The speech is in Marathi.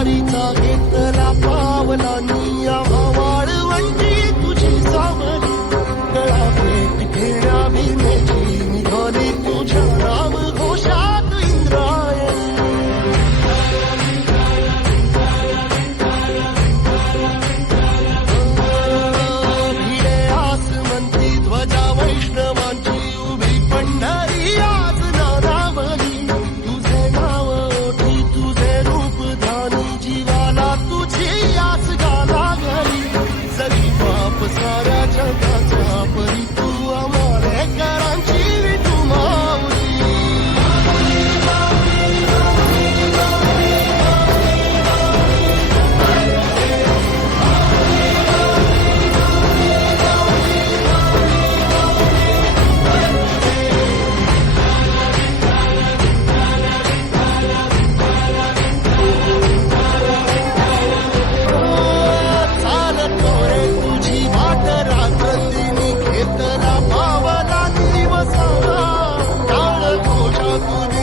वारीचा घेतला पावलांनी आम्हा वाळवंटी तुझी सावली गळा भेट घेण्या भिनेची निघाली तुझ्या नाम घोषात इंद्रायणी भिडे आसमंती ध्वजा वैष्णवांची उभी पंढरी आज नानावली तुझे नाव ओठी तुझे रूप ध्यानी जीवाला तुझी आस गाला घरी जरी बाप साऱ्या जगाचा परी तू आमारेकरांची विठू माऊली चालतो रे तुझी वाट रात्रंदिनी घेतला पावला दिवसाला टाळ घोषा तुझी